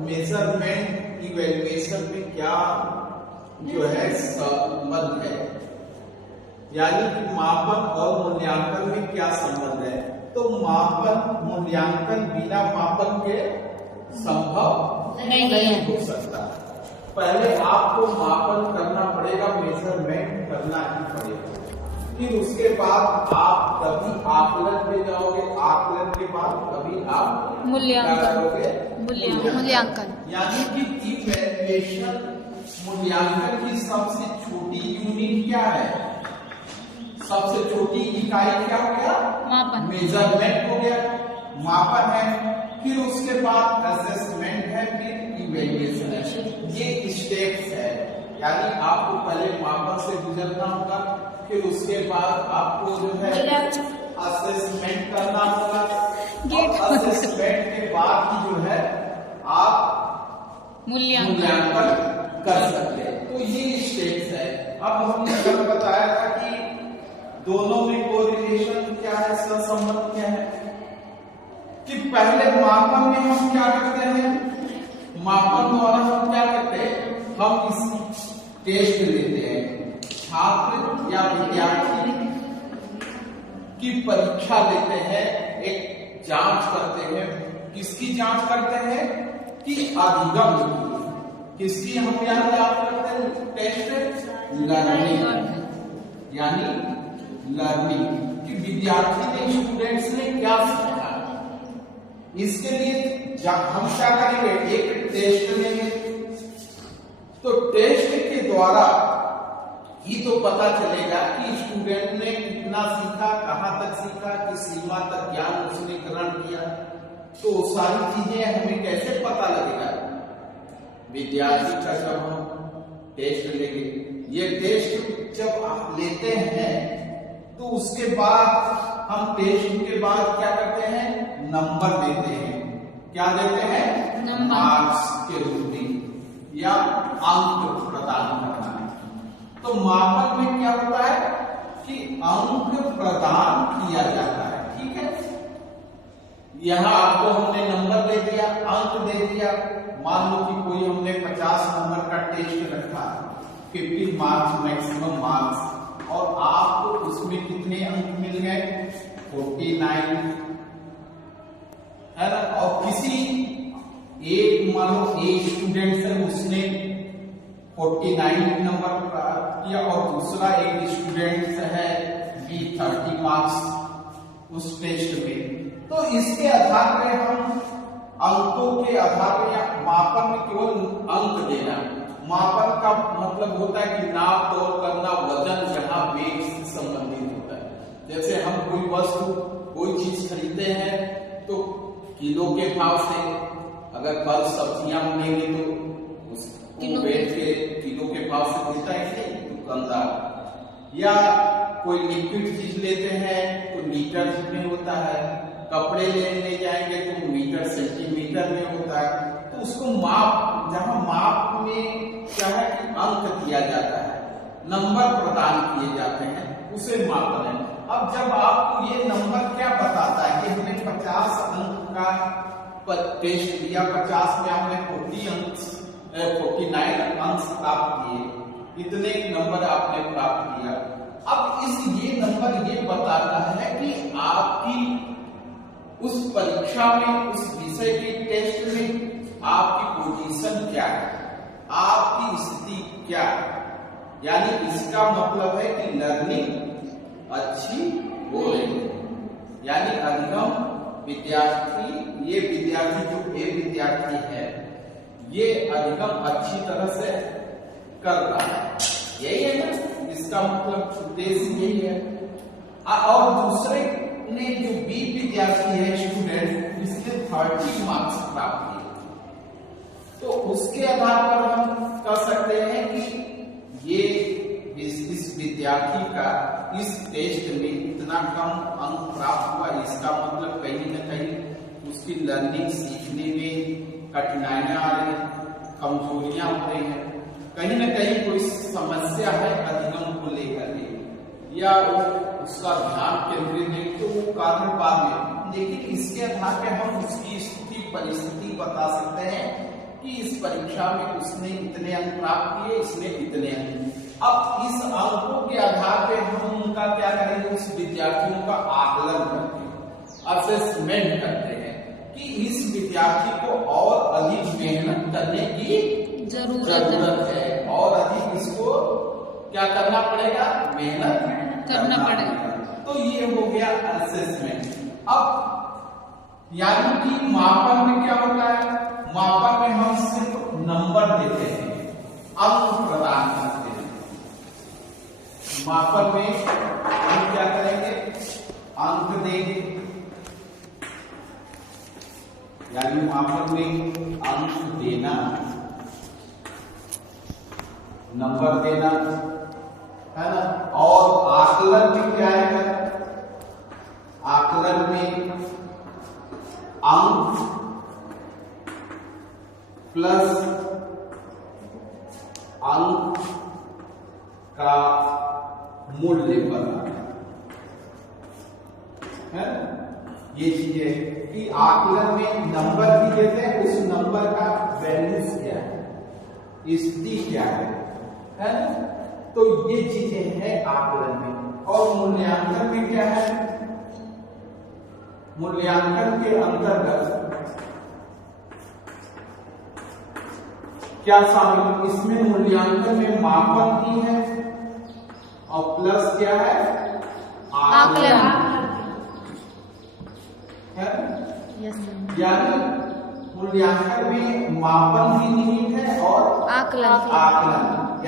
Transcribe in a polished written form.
Measurement evaluation में क्या जो है संबंध है, यानी कि मापन और मूल्यांकन में क्या संबंध है। तो मापन मूल्यांकन बिना मापन के संभव नहीं हो सकता। पहले आपको मापन करना पड़ेगा, मेजरमेंट करना ही पड़ेगा, फिर उसके बाद आप कभी आकलन पे जाओगे, आकलन के बाद कभी आप मूल्यांकन। यानी कि इवैल्यूएशन मूल्यांकन की सबसे छोटी यूनिट क्या है, सबसे छोटी इकाई क्या हो गया, मापन। मेजरमेंट हो गया, मापन है, फिर उसके बाद असेसमेंट है, फिर इवैल्यूएशन है। ये स्टेप्स है, यानी आपको पहले मापन से गुजरना होगा, फिर उसके बाद आपको जो है असेसमेंट करना होगा, और असेसमेंट के बाद ही जो है आप मूल्यांकन कर सकते हैं। तो ये स्टेप्स है। अब हमने कल बताया था कि दोनों में कोरिलेशन क्या है, सहसंबंध क्या है, कि पहले मापन में हम क्या करते हैं, मापन द्वारा हम क्या करते हैं, हम इस टेस्ट लेते हैं, छात्र या विद्यार्थी की परीक्षा लेते हैं, एक जांच करते हैं। किसकी जांच करते हैं, कि अधिगम की। किसकी हम यहाँ जांच करते हैं, टेस्ट लर्निंग, यानी लर्निंग कि विद्यार्थी ने, स्टूडेंट्स ने क्या सीखा। इसके लिए हम क्या करेंगे, एक टेस्ट लेंगे। तो टेस्ट के द्वारा ही तो पता चलेगा कि स्टूडेंट ने कितना सीखा, कहां तक सीखा, किस सीमा तक ज्ञान उसने ग्रहण किया। तो सारी चीजें हमें कैसे पता लगेगा, विद्यार्थी का जब हम टेस्ट लेंगे। ये टेस्ट जब आप लेते हैं तो उसके बाद हम टेस्ट के बाद क्या करते हैं, नंबर देते हैं। क्या देते हैं, मार्क्स के रूप में, या अंक प्रदान करना है। तो मापन में क्या होता है कि अंक प्रदान किया जाता है, ठीक है। यहां आपको हमने नंबर दे दिया, अंक दे दिया। मान लो कि कोई हमने 50 नंबर का टेस्ट रखा, 50 मार्क्स मैक्सिमम मार्क्स, और आपको उसमें कितने अंक मिल गए, 49 है ना। और किसी एक, मान लो एक स्टूडेंट से उसने 49 नंबर प्राप्त किया, और दूसरा एक स्टूडेंट है 30 मार्क्स उस टेस्ट में। तो इसके आधार पर हम अंकों के आधार पर, या मापन में केवल अंक देना। मापन का मतलब होता है कि नाप तोल करना, वजन जहां वेट से संबंधित होता है। जैसे हम कोई वस्तु, कोई चीज खरीदते हैं तो किलो के भाव से, अगर फल सब्जियां लेंगे तो उसको वेट के किलो के भाव से मिलता है कि नहीं, दुकानदार। या कोई लिक्विड चीज लेते हैं तो लीटर में होता है, कपड़े लेने जाएंगे तो मीटर सेंटीमीटर में होता है। तो उसको माप, जहां माप में क्या है कि अंक दिया जाता है, नंबर प्रदान किए जाते हैं, उसे मापन है। अब जब आपको ये नंबर क्या बताता है कि हमने 50 अंक का टेस्ट लिया, 50 में आपने 49 अंक प्राप्त किए, इतने नंबर आपने प्राप्त किया। अब ये नंबर ये बताता है कि आपकी उस परीक्षा में, उस विषय के टेस्ट में आपकी पोजीशन क्या है, आपकी स्थिति क्या है। यानी इसका मतलब है कि लर्निंग अच्छी हो रही है, यानी अधिगम विद्यार्थी, ये विद्यार्थी जो ए विद्यार्थी है, ये अधिगम अच्छी तरह से कर रहा है। यही है ना, इसका मतलब उद्देश्य यही है। और दूसरे ने जो बी विद्यार्थी है, स्टूडेंट, इसने 30 मार्क्स प्राप्त किए, तो उसके आधार पर हम कह सकते हैं कि ये इस विद्यार्थी का इस टेस्ट में इतना कम अंक प्राप्त हुआ, इसका मतलब कहीं न कहीं उसकी लर्निंग, सीखने में कठिनाइयां आ रही हैं, कमजोरियां हो रही हैं, कहीं न कहीं कोई समस्या है अधिगम को लेकर के, या उसका ध्यान केंद्रित नहीं, तो वो कारण बाद में। लेकिन इसके आधार पर हम उसकी स्थिति, परिस्थिति बता सकते हैं कि इस परीक्षा में उसने इतने अंक प्राप्त किए, इसने इतने अंक। अब इस अंकों के आधार पे हम उनका क्या करेंगे, उस विद्यार्थियों का आकलन करते हैं, असेसमेंट करते हैं कि इस विद्यार्थी को और अधिक मेहनत करने की जरूरत है और अधिक इसको क्या करना पड़ेगा, मेहनत करना पड़ेगा। तो ये हो गया असेसमेंट। अब यानी कि मापन में क्या होता है, मापन में हम सिर्फ नंबर देते हैं, अंक प्रदान करते हैं। मापन में हम क्या करेंगे, अंक देंगे, यानी मापन में अंक देना, नंबर देना है ना। और आकलन में क्या है, आकलन में अंक प्लस अंक का मूल्य बताना है। ये चीजें कि आकलन में नंबर भी देते हैं, उस नंबर का वैल्यूज क्या है, स्थिति क्या है ना। तो ये चीजें हैं आकलन में। और मूल्यांकन में क्या है, मूल्यांकन के अंतर्गत क्या शामिल, इसमें मूल्यांकन में मापन भी है और प्लस क्या है, आकलन है। यानी मूल्यांकन में मापन भी निहित है और आकलन